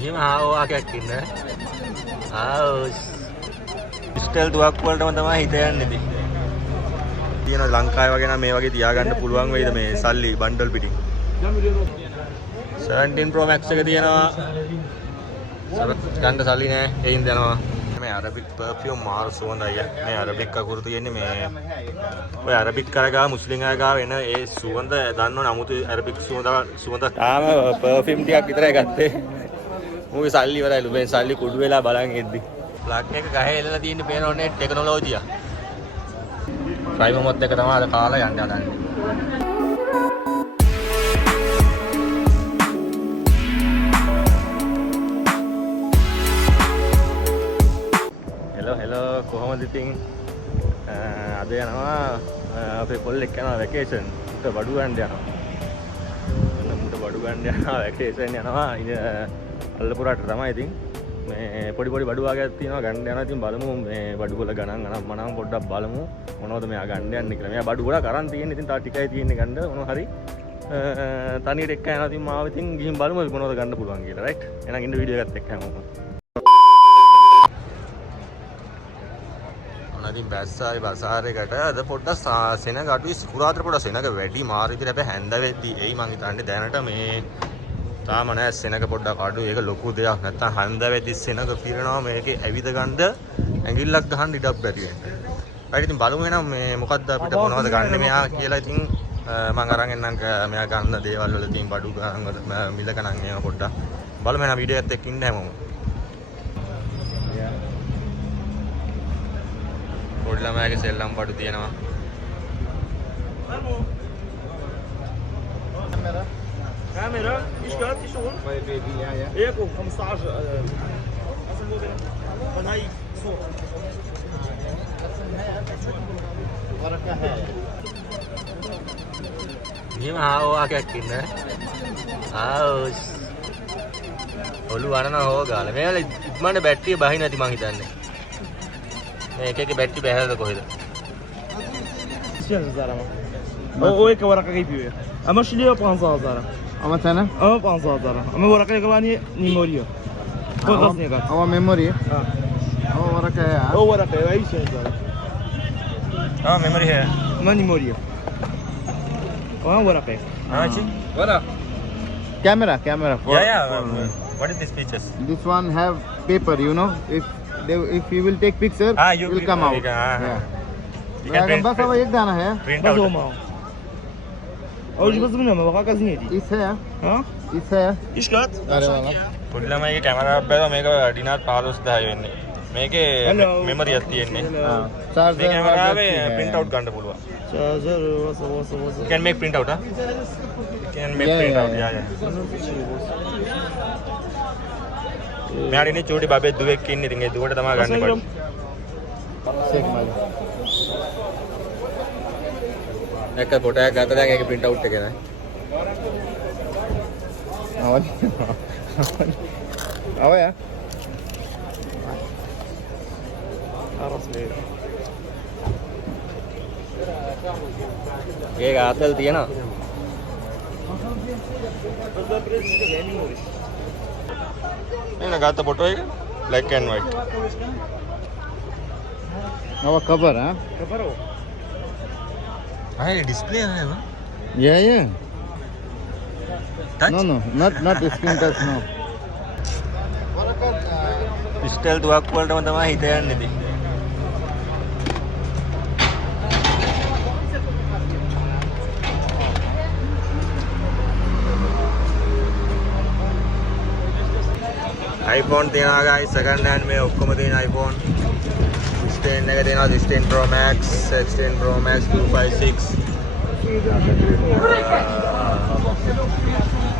එහෙම ආවකයක් ඉන්න. ස්ටයිල් දුවක් වලටම තමයි හිත යන්නේ ඉතින්. තියෙන ලංකාවේ වගේ නම් මේ වගේ තියාගන්න පුළුවන් වෙයිද මේ සල්ලි බන්ඩල් පිටින්. 17 Pro Max එක තියෙනවා. ගන්න සල්ලි නෑ. ඒින් දෙනවා. මේ අරබික් perfume මාරු සුවඳයි. මේ අරබික් අකුරු තියෙන්නේ මේ ඔය අරබික් කරගා මුස්ලිම් අයගා වෙන ඒ සුවඳ දන්නවනේ 아무තු අරබික් සුවඳ තාම perfume ටිකක් විතරයි ගත්තේ. මොකද සල්ලි ඉවරයිලු. මේ සල්ලි කුඩු වෙලා බලන් එද්දි. ප්ලග් එක ගහේ එල්ලලා තියෙන්නේ පේනෝනේ ටෙක්නොලොජිය. ඩ්‍රයිවර් මොත් එක තමයි අද කාලා යන්න හදන්නේ. හෙලෝ කොහොමද ඉතින් අද යනවා අපේ කොල්ලෙක් යනවා වැකේෂන් උට බඩු ගන්න යනවා. මුට බඩු ගන්න යනවා වැකේෂන් යනවා අල්ලපුරාට තමයි ඉතින් මේ පොඩි බඩු වගේක් තියෙනවා ගන්න යනවා. ඉතින් බලමු මේ බඩු වල ගණන් මනම් පොඩ්ඩක් බලමු මොනවද මෙයා ගන්න යන්නේ කියලා. මෙයා බඩු ගොඩක් අරන් තියෙන්නේ. ඉතින් තා ටිකයි තියෙන්නේ ගන්න මොනවා හරි තනියට එක්ක යනවා. ඉතින් මාව ඉතින් ගිහින් බලමු මොනවද ගන්න පුළුවන් කියලා. රයිට් එහෙනම් ඉන්න වීඩියෝ එකත් එක්ක හැමෝම. ඉතින් බැස්සාරි බසාරයකට අද පොඩ්ඩක් සෙනග අඩුයි. සිකුරාදට පොඩ්ඩක් සෙනග වැඩි මාරු විදිහට හැබැයි හැන්ද වෙද්දි එයි මං හිතන්නේ දැනට මේ තාම නෑ සෙනග පොඩ්ඩක් අඩුයි. ඒක ලොකු දෙයක්. නැත්තම් හැන්ද වෙද්දි සෙනග පිරෙනවා. මේකේ ඇවිද ගන්න ඇඟිල්ලක් ගහන්න ඉඩක් බැරි වෙන්නේ. හරි ඉතින් බලමු එහෙනම් මේ මොකද්ද අපිට මොනවද ගන්න මෙයා කියලා. ඉතින් මං අරන් එන්නම් මෙයා ගන්න දේවල් වල තියෙන බඩු ගන්න මිල ගණන් ඒවා පොඩ්ඩක් බලමු. එහෙනම් වීඩියෝ එකත් එක්ක ඉන්න හැමෝම. පොඩි ළමයාගේ සෙල්ලම් බඩු තියෙනවා. كاميرا ايش قالت في شغل؟ ايكو 15 هاي صوت ورقه هاي එහෙම ආවකයක් ඉන්න. ඔලු වරනවා හොගාලා. මේ වල ඉක්මනට බැටරිය බහින්නේ නැති මං හිතන්නේ. මේ එකේ බැටරි බහැරද කොහෙද? شنو زلمه هو هيك ورقه جايبيه اما شو ليه 15 زلمه اما سنه اما 15 زلمه اما ورقه كمان ميموريا هو قصني قال هو ميموري هو ورقه هو ورقه اي شيء زلمه memory है. ما ميموريا وين ورقه जी ورق camera what is this features? this one have paper, you know, if you will take picture you will come out. You can print, बस अब एक दाना है. print بس هو out. معه اول شيء بس منهم بقى كازني دي इस है ها इस है ايش قالت؟ अरे वाला පොඩි ළමයිගේ කැමරා එකක් බැලුවා මේක ඩිනාර් 15000 වෙන්නේ. මේකේ මෙමරියක් තියෙන්නේ. चार्जर මේ කැමරාවේ print out ගන්න පුළුවන්. شارجر وصل Can make print out, huh? Can make print out. Yeah. මෙයාට ඉන්නේ චූටි බබෙක් දුවෙක් ඉන්නේ. ඉතින් ඒ දුවට තමයි ගන්න බඩ. सेक मारो එක ෆොටෝයක් ගත්තා දැන් ඒකේ print out එක නෑ. आओ यार خلاص ليه ඒක ආතල් තියෙනවා. එන්න ගත්ත ෆොටෝ එක black and white. अब कवर है كبروا ආයේ display ආයේ no. yeah touch. no not screen touch no style දුවක් වලටම තමයි හිත යන්නේ ඉතින්. iPhone තියෙනවා guys second hand මේ ඔක්කොම තියෙන iPhone 16 එක තියෙනවා 16 Pro Max 16 Pro Max 256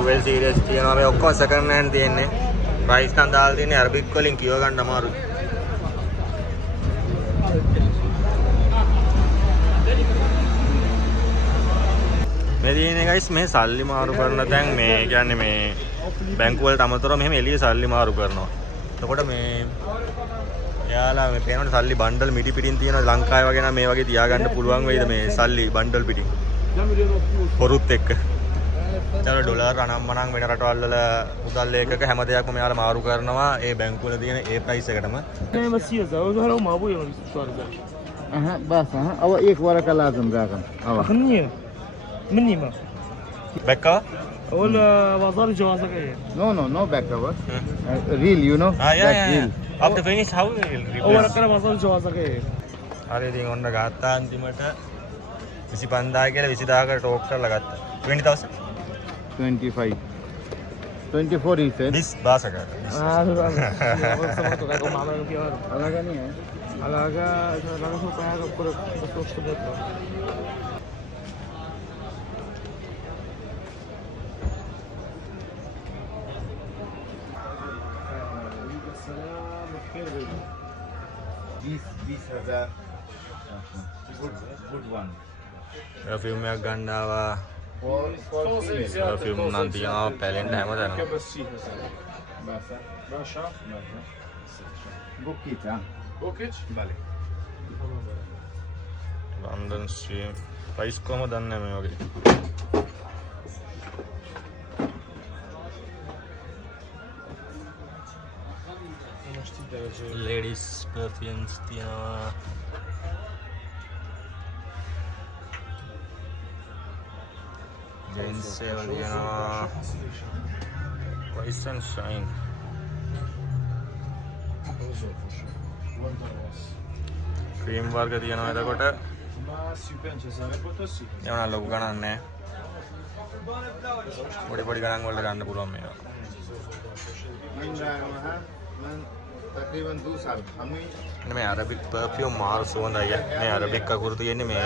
12 series තියෙනවා මේ ඔක්කොම second hand තියෙන්නේ. price නම් දාලා තියෙන්නේ අරබික් වලින් කියව ගන්න අමාරුයි. මේ තියෙන්නේ guys මේ සල්ලි මාරු කරන තැන් මේ කියන්නේ මේ බැංකු වලට අමතරව මෙහෙම එළිය සල්ලි මාරු කරනවා. එතකොට මේ එයාලා මේ පේනවනේ සල්ලි බණ්ඩල් මිටි පිටින් තියෙනවා. ලංකාවේ වගේ නම් මේ වගේ තියාගන්න පුළුවන් වෙයිද මේ සල්ලි බණ්ඩල් පිටින්? පොරුත් එක්ක. රටවල ඩොලර් අනම්මනම් වෙන රටවල් වල මුදල් ඒකක හැම දෙයක්ම මෙයාලා මාරු කරනවා ඒ බැංකුවල තියෙන ඒ ප්‍රයිස් එකටම. انا مسيزه وهذا ما ابوي ولا شو هذا اها بس اها او एक ورقه لازم راكم او خلني مني ما බැක්කා? ولا بازار جوازك ايه no back cover real you know that real after finish how will اول رقم بازار جوازك ايه හරි ඉතින් ඔන්න ගත්තා අන්තිමට 25000 කියලා 20000කට ටෝක් කරලා ගත්තා. 20000 25 24 he said this basaka. alaga nahi hai alaga सो पाया ऊपर बस तो देता this has a good one perfume එකක් ගන්න ආවා. for perfume නම් තියනවා පැලෙන්න හැමදාම. باشا بوكيت ها بوكيتش vale London stream price කොහමද දන්නේ මේ වගේ. ladies perfumes තියනවා. gents ඒවා තියනවා. price and shine. ක්‍රීම් වර්ග තියෙනවා එතකොට. ඒවන ලොකු ගණන් නැහැ. පොඩි ගණන් වලට ගන්න පුළුවන් මේවා. तकरीबन 2 साल हमें මේ අරබික් perfume මාරු සුවඳයි. මේ අරබික් කකුරු තියෙන්නේ මේ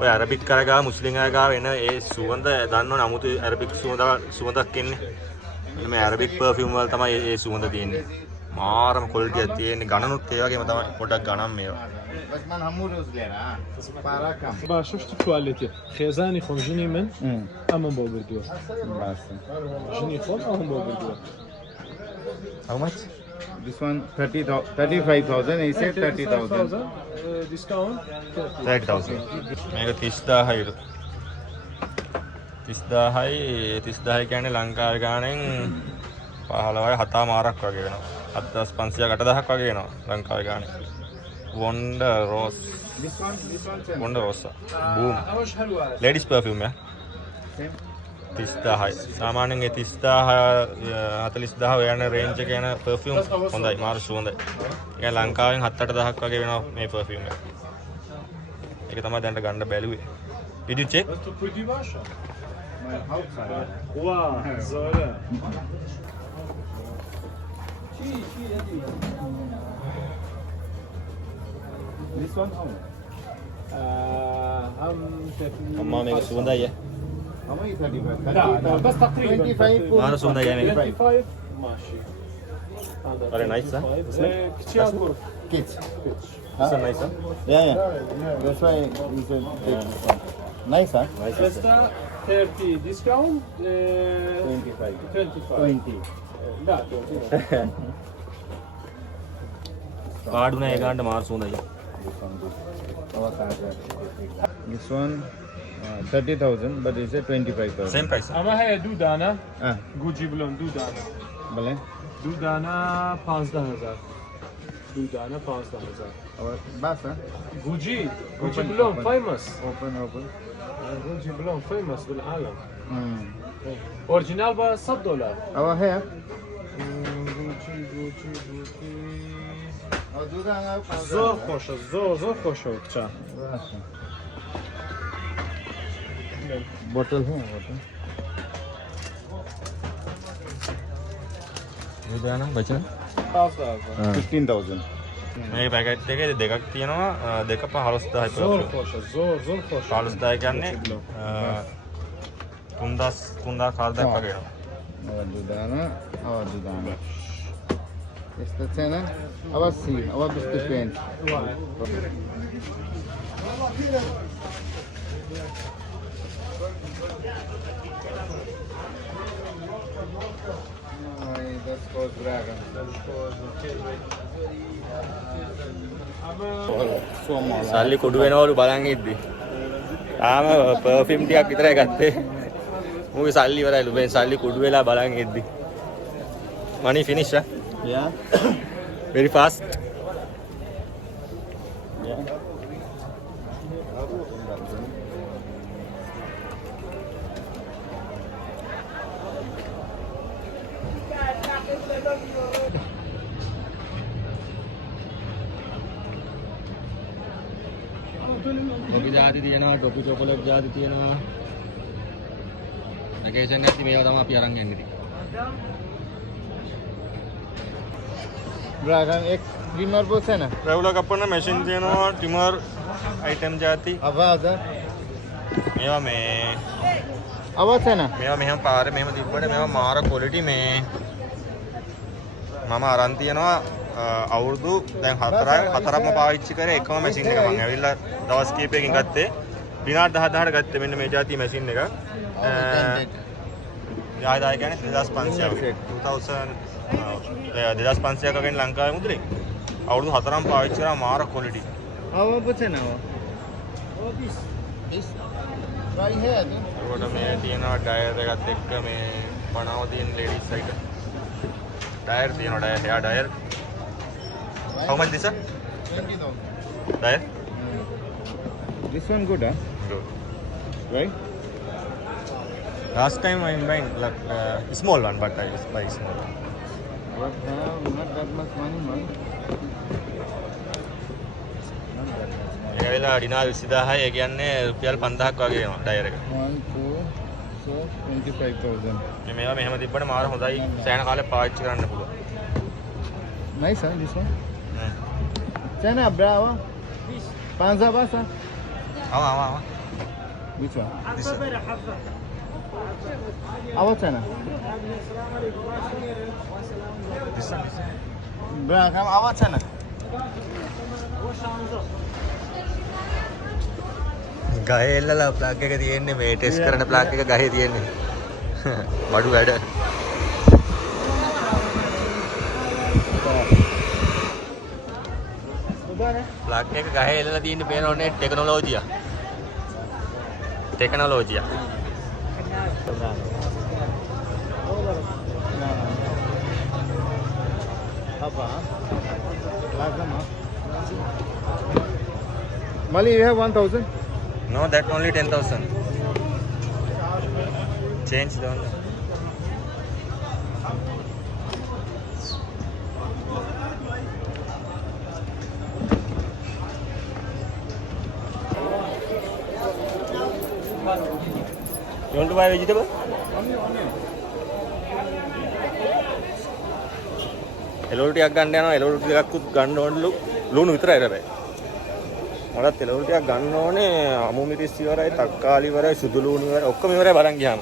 ඔය අරබික් කරගා මුස්ලිම් අයගා වෙන ඒ සුවඳ දන්නවනේ අමුතු අරබික් සුවඳක් එන්නේ. මේ අරබික් perfume වල තමයි ඒ සුවඳ තියෙන්නේ. මාරම ක්වොලිටි එකක් තියෙන්නේ. ගණනුත් ඒ වගේම තමයි පොඩක් ගණන් මේවා. بس من همور وزليرة باراكم با شفت تواليتي خيزاني خون جيني من اما بوبردو بس جيني خون اما بوبردو how much this one 35,000 he said 30,000 discount 30,000 මේක 30000යි 30000 කියන්නේ ලංකාවේ ගාණෙන් 15යි 7 මාරක් වගේ වෙනවා 7500 8000ක් වගේ වෙනවා ලංකාවේ ගාණෙන් Wonder Rose this one same Wonder Rose boom اول حلوه ladies perfume යා same 30000යි සාමාන්‍යයෙන් ඒ 30000 40000 යන රේන්ජ් එක යන perfume හොඳයි මාරු සුවඳයි ඒක ලංකාවෙන් 7-8000ක් වගේ වෙනවා මේ perfume එක ඒක තමයි දැනට ගන්න බැලුවේ did you check انتو كودي باشا my house واو زولا this one how هم අම්මා මේක සුවඳයි how many 35 لا بس تقريبا 25 මාරු සුවඳයි මේක 25 ماشي Very nice, huh? كتشي اقول kids This one nice, huh? yeah that's why we said take this one nice huh بس 30 discount 25 25 20 لا 20 පාඩු නෑ ඒ ගානට මාරු සුවඳයි this one 30,000 but it's a 25,000 same price اما هي دودانا ah جوجي بلون دودانا bale دودانا 15000 دودانا 15000 और बस huh جوجي جوجي Open, بلون open. فيمس open جوجي بلون فيمس بالعالم اوريجينال ب $100 अब है جوجي جوجي جوجي और दूसरा زور خوشه زور خوشه وقتا बोतल है बोतल මේ දාන බචන 15,000 මේ පැකට් එකේ දෙකක් තියෙනවා දෙක 15000යි زور perfume خوشه زور خوشه 15000 කියන්නේ 3400ක් වගේ වෙනවා और दूधाना esta cena ahora sí ahora biscuit pen Ay, das cos braga. සල්ලි කුඩු වෙනවලු බලන් ඉද්දි තාම perfume ටිකක් විතරයි ගත්තේ මුගේ සල්ලි ඉවරයිලු. මේ සල්ලි කුඩු වෙලා බලන් එද්දි. money finish huh? Yeah. Very fast. Yeah. Copy ජාති තියෙනවා, කොපි චොකලට් ජාති තියෙනවා. ලොකේෂන් එකේ මේවා තමයි අපි අරන් යන්නේ ඉතින්. Dragon एक ट्रिमर बॉक्स है ना රැවුල කපන මැෂින් තියෙනවා, ටිමර් අයිටම් ජාති. आवाज है මේවා මේ आवाज है ना මේවා මෙහෙම පාරේ මෙහෙම තිබ්බට මේවා මාර ක්වොලිටි මේ මම අරන් තියනවා අවුරුදු දැන් හතරක්ම පාවිච්චි කරේ එකම මැෂින් එක. මම ඇවිල්ලා දවස් කීපයකින් ගත්තේ විනාඩි 10කට ගත්තේ මෙන්න මේ જાති මැෂින් එක. යායදාය කියන්නේ 2500 2500 ගෙන් ලංකාවේ මුදලේ අවුරුදු 4ක් පාවිච්චි කරා මාර ක්වොලිටි. आवाज पूछे ना वो इस भाई है तो ඒකට මේ තියෙනවා ඩයර් එකත් එක්ක මේ පණාව තියෙන ලේඩීස් සයිඩ් ඩයර් තියෙනවා ඩයර් ඩයර් how much this 20,000 ඩයර් this one good huh good right last time I'm buying small one but I buy small one but not that much money man ඒක වෙලා ඩිනාල් 20000යි ඒ කියන්නේ රුපියල් 5000ක් වගේ වෙනවා ඩයර් එක 1 2 so 25000 මේවා මෙහෙම තිබ්බට මාර හොඳයි සෑහෙන කාලයක් පාවිච්චි කරන්න පුළුවන් nice huh this one Chana bravo 5,000 basta ආවා which one this one. आवाज Chana This one. bra kam आवाज Chana ගහේ එල්ලලා ප්ලග් එක තියෙන්නේ මේ ටෙස්ට් කරන ප්ලග් එක ගහේ තියෙන්නේ බඩු වැඩ ප්ලග් එක ගහේ එල්ලලා තියෙන්නේ පේනෝනේ ටෙක්නොලොජිය apa lagama Mali you have 1,000 no that only 10,000 change the one you want to buy vegetable එළවලු ටිකක් ගන්න යනවා එළවලු ටිකක්කුත් ගන්න ඕනලු ලුණු විතරයි හැබැයි මලත් එළවලු ටිකක් ගන්න ඕනේ අමු මිරිස් ඉවරයි තක්කාලි ඉවරයි සුදු ලුණු ඉවරයි ඔක්කොම ඉවරයි බලන් ගියාම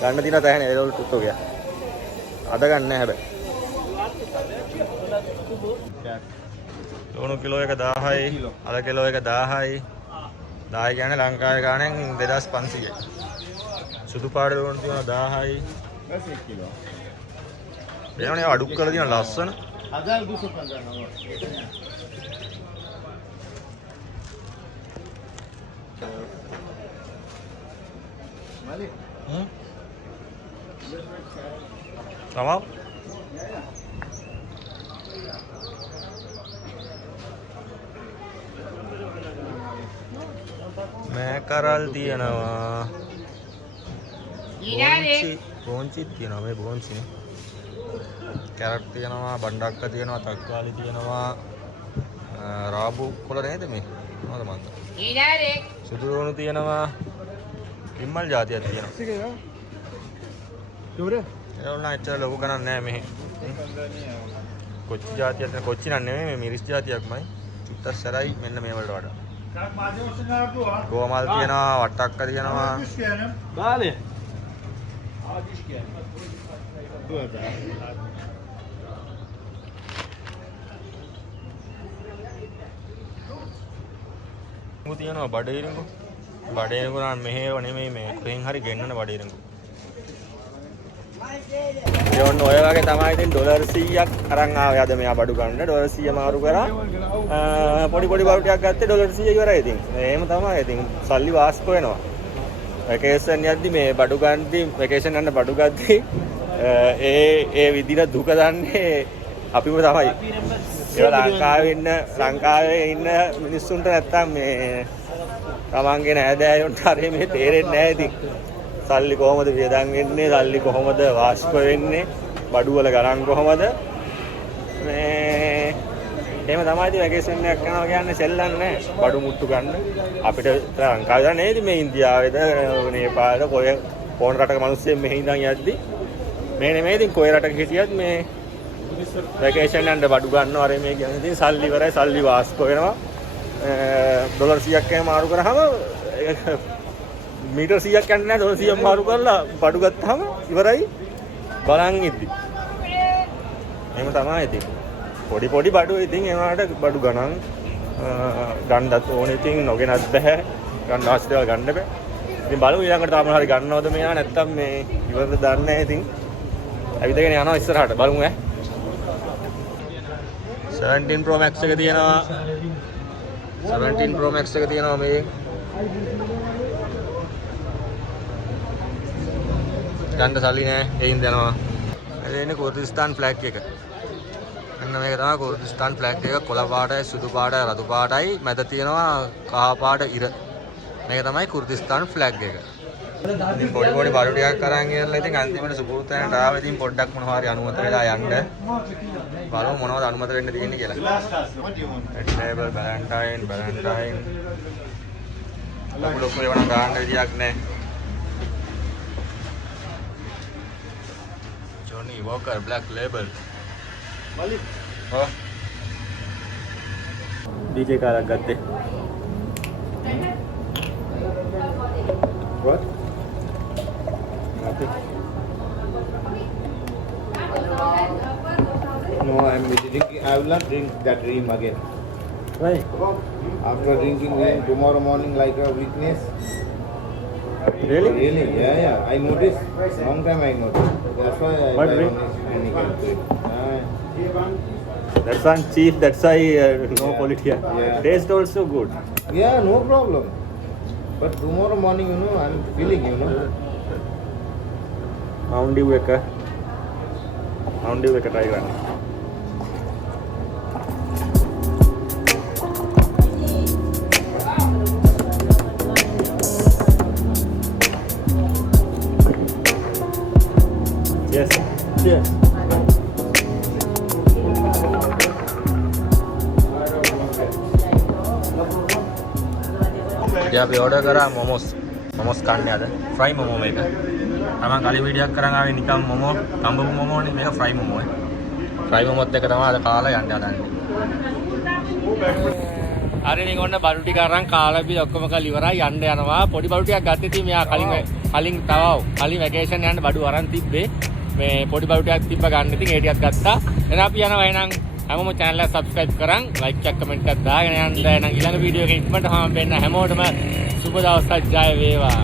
ගන්න දින තැහෙන එළවලු ටික ඔය අද ගන්න නැහැ හැබැයි ලුණු කිලෝ එක 1000යි අර කිලෝ එක 1000යි 10 කියන්නේ ලංකාවේ ගාණෙන් 2500යි සුදු පාට ලුණු තියෙනවා 1000යි बस 1 किलो එනෝනේ අඩුක් කරලා තියෙන ලස්සන 1250 Malik තමා මේකරල් තියෙනවා බෝන්චි තියෙනවා මේ බෝන්චි කැරට් තියෙනවා බණ්ඩක්ක තියෙනවා තක්කාලි තියෙනවා රාබු කොළ නේද මේ මොනවද මන්ද සුදු ලුණු තියෙනවා ඉම්මල් జాතියක් තියෙනවා Dure ඒක උනා ඇත්තට ලොකු ගණන් නෑ මෙහි කොච්චි జాතියක් නේ කොච්චි නන් නෙමෙයි මේ මිරිස් జాතියක්මයි චුට්ටක් සරයි මෙන්න මේ වලට වඩා ගෝමල් තියෙනවා වට්ටක්ක තියෙනවා Vale. තියෙනවා බඩේරිඟු බඩේරිඟු නම් මෙහෙව නෙමෙයි මේ කොහෙන් හරි ගෙන්නන බඩේරිඟු ඒ ඔන්න ඔය වගේ තමයි ඉතින් ඩොලර් 100ක් අරන් ආවේ අද මෙයා බඩු ගන්න ඩොලර් 100 මාරු කරා පොඩි පොඩි බඩු ටිකක් ගත්තේ ඩොලර් 100 ඉවරයි ඉතින් එහෙම තමයි ඉතින් සල්ලි වාස්කෝ වෙනවා වැකේෂන් යද්දි මේ බඩු ගන්නදී වැකේෂන් යන්න බඩු ගද්දි ඒ විදිහට දුක දන්නේ අපිම තමයි. ඒ ලංකාවේ ඉන්න මිනිස්සුන්ට නැත්තම් මේ තමන්ගේ නෑදෑයොන්ට හරිය මේ තේරෙන්නේ නැහැ ඉතින්. සල්ලි කොහොමද වියදම් වෙන්නේ? සල්ලි කොහොමද වාෂ්ප වෙන්නේ? බඩු වල ගණන් කොහොමද? මේ එහෙම තමයි ඉතින් වැකේෂන් එකක් යනවා කියන්නේ සෙල්ලන්නේ බඩු මුට්ටු ගන්න. අපිට ලංකාවේ නේද මේ ඉන්දියාවේද නේපාලද කොයි ඕන රටක මිනිස්සු මෙහි ඉඳන් යද්දි මේ නෙමෙයි ඉතින් කොයි රටක හිටියත් මේ වැකේෂන් යන්න බඩු ගන්නවා අර මේ කියන්නේ ඉතින් සල්ලි ඉවරයි සල්ලි වාස්කෝ වෙනවා ඩොලර් 100ක් එහෙම මාරු කරාම මීටර් 100ක් යන්නේ නැහැ ඩොලර් 100ක් මාරු කරලා බඩු ගත්තාම ඉවරයි බලන් ඉද්දි එහෙම තමයි ඉතින් පොඩි බඩු ඉතින් ඒවට බඩු ගණන් ගන්නත් ඕනේ ඉතින් නොගෙනත් බෑ ගන්න අවශ්‍ය දේවල් ගන්න බෑ ඉතින් බලමු ඊළඟට තාම හරි ගන්නවද මෙයා නැත්තම් මේ ඉවරද දන්නේ නැහැ ඉතින් ඇවිදගෙන යනවා ඉස්සරහට බලමු ඈ 17 Pro Max එක තියෙනවා 17 Pro Max එක තියෙනවා මේ ගන්න සල්ලි නැහැ ඒින් දෙනවා එන්නේ කුර්දිස්තාන් ෆ්ලැග් එක අන්න මේක තමයි කුර්දිස්තාන් ෆ්ලැග් එක කොළ පාටයි සුදු පාටයි රතු පාටයි මැද තියෙනවා කහ පාට ඉර මේක තමයි කුර්දිස්තාන් ෆ්ලැග් එක ඉතින් පොඩි බඩු ටිකක් අරන් ගිහලා ඉතින් අන්තිමට සුපුරුතෑනට ආවා ඉතින් පොඩ්ඩක් මොනවා හරි අනුමත වෙලා යන්න බලමු මොනවද අනුමත වෙන්න තියෙන්නේ කියලා ටේබල් වැලන්ටයින් ලොකු ඒවා නම් ගන්න විදියක් නැහැ Johnny Walker Black Label Malik oh DJ කාලක් ගත්තේ what No, I'm drinking. I will not drink that dream again. why After drinking tomorrow morning like a weakness. really Yeah. I noticed. Long time I noticed. That's why I What buy drink? only drink. that's one cheap that's why no quality Yeah. taste also good Yeah, no problem. But tomorrow morning, I'm feeling, Mountain Dew එක try කරන්න yes අපි order කරා මොමෝස් කන්නේ අද fry Momo මේක තමන් කලින් video එකක් කරන් ආවේ නිකම් මොමෝ කම්බු මොමෝනේ මේක ෆ්‍රයි මොමෝ ෆ්‍රයි මොමෝත් එක තමයි අද කාලා යන්න හදන්නේ හරි නේ ඔන්න බඩු ටික අරන් කාලා බි ඔක්කොම කල් ඉවරයි යන්න යනවා පොඩි බඩු ටිකක් ගත්තේ ඉතින් මෙයා කලින් වැකේෂන් යන්න බඩු අරන් තිබ්බේ මේ පොඩි බඩු ටිකක් තිබ්බ ගන්න ඉතින් ඒ ටිකක් ගත්තා එහෙනම් අපි යනවා එහෙනම් හැමෝම channel එක subscribe කරන් like එකක් comment එකක් දාගෙන යන්න එහෙනම් ඊළඟ වීඩියෝ එකකින් ඉක්මනට හම්බෙන්න හැමෝටම සුබ දවසක් ජය වේවා